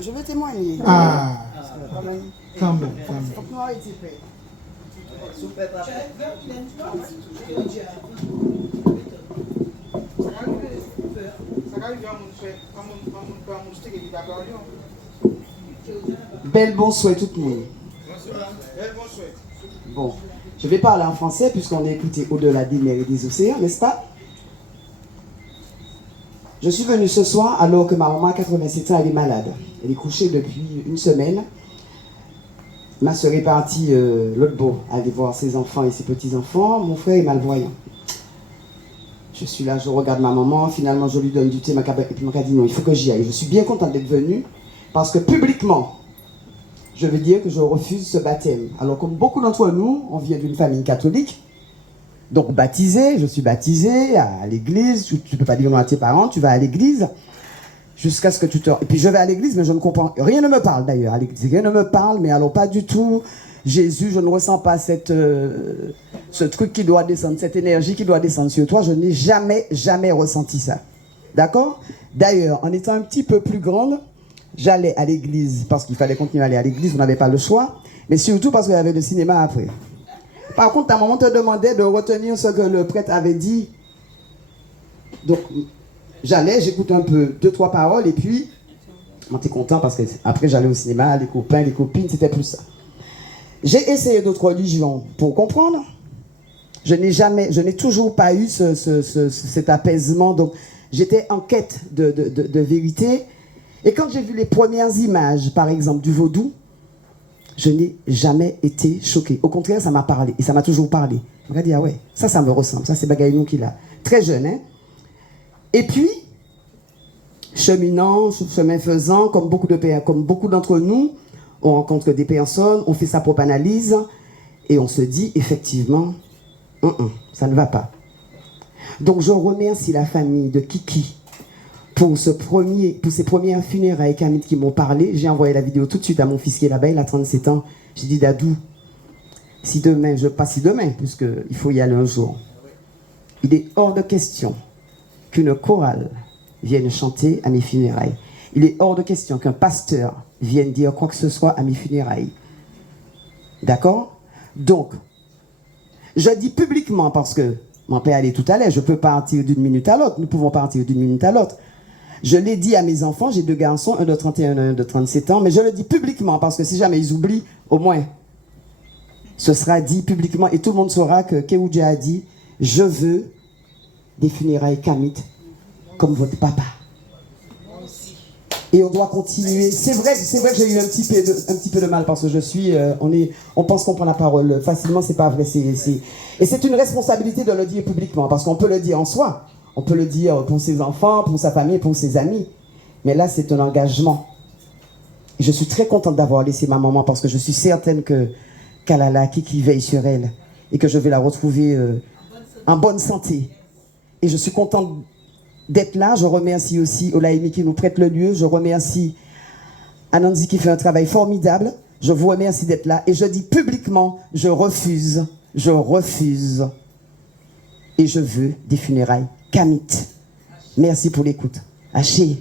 Je veux témoigner. Ah, Quand même. quand même, quand même. Faut que nous arrêtions de faire. Bel bonsoir tout le monde. Bon, je vais parler en français puisqu'on est écouté au-delà des mers et des océans, n'est-ce pas? Je suis venu ce soir alors que ma maman à 87 ans, elle est malade. Elle est couchée depuis une semaine. Ma soeur est partie l'autre bout aller voir ses enfants et ses petits-enfants. Mon frère est malvoyant. Je suis là, je regarde ma maman. Finalement, je lui donne du thé. Et puis elle m'a dit non, il faut que j'y aille. Je suis bien contente d'être venue parce que publiquement, je veux dire que je refuse ce baptême. Alors comme beaucoup d'entre nous, on vient d'une famille catholique. Donc baptisé, je suis baptisé à l'église. Tu ne peux pas dire non à tes parents, tu vas à l'église. Jusqu'à ce que tu te... Et puis je vais à l'église, mais je ne comprends... Rien ne me parle d'ailleurs à l'église. Rien ne me parle, mais alors pas du tout. Jésus, je ne ressens pas ce truc qui doit descendre, cette énergie qui doit descendre sur toi. Je n'ai jamais ressenti ça. D'accord? D'ailleurs, en étant un petit peu plus grande, j'allais à l'église parce qu'il fallait continuer à aller à l'église, on n'avait pas le choix. Mais surtout parce qu'il y avait le cinéma après. Par contre, ta maman te demandait de retenir ce que le prêtre avait dit. Donc... J'allais, j'écoute un peu 2-3 paroles et puis on était content parce que après j'allais au cinéma, les copains, les copines, c'était plus ça. J'ai essayé d'autres religions pour comprendre. Je n'ai toujours pas eu cet apaisement. Donc j'étais en quête de vérité. Et quand j'ai vu les premières images, par exemple du vaudou, je n'ai jamais été choquée. Au contraire, ça m'a parlé et ça m'a toujours parlé. Je me dis ah ouais, ça me ressemble. Ça c'est Bagaynou qui l'a. Très jeune, hein. Et puis, cheminant, chemin faisant, comme beaucoup d'entre nous, on rencontre des personnes, on fait sa propre analyse et on se dit effectivement, ça ne va pas. Donc je remercie la famille de Kiki pour ces premières funérailles qui m'ont parlé. J'ai envoyé la vidéo tout de suite à mon fils qui est là-bas, il a 37 ans. J'ai dit Dadou, si demain, puisqu'il faut y aller un jour, il est hors de question qu'une chorale vienne chanter à mes funérailles. Il est hors de question qu'un pasteur vienne dire quoi que ce soit à mes funérailles. D'accord? Donc, je dis publiquement parce que mon père allait tout à l'heure, je peux partir d'une minute à l'autre, nous pouvons partir d'une minute à l'autre. Je l'ai dit à mes enfants, j'ai 2 garçons, un de 31 un de 37 ans, mais je le dis publiquement parce que si jamais ils oublient, au moins, ce sera dit publiquement et tout le monde saura que Kéoudja a dit, je veux des funérailles kamites comme votre papa. Et on doit continuer. C'est vrai que j'ai eu un petit peu de mal parce que on pense qu'on prend la parole facilement, c'est pas vrai. Et c'est une responsabilité de le dire publiquement parce qu'on peut le dire en soi. On peut le dire pour ses enfants, pour sa famille, pour ses amis. Mais là, c'est un engagement. Et je suis très contente d'avoir laissé ma maman parce que je suis certaine qu'elle a là qui veille sur elle et que je vais la retrouver en bonne santé. Et je suis contente d'être là. Je remercie aussi Olaïmi qui nous prête le lieu. Je remercie Anandi qui fait un travail formidable. Je vous remercie d'être là. Et je dis publiquement, je refuse. Et je veux des funérailles kamites. Merci pour l'écoute. Haché.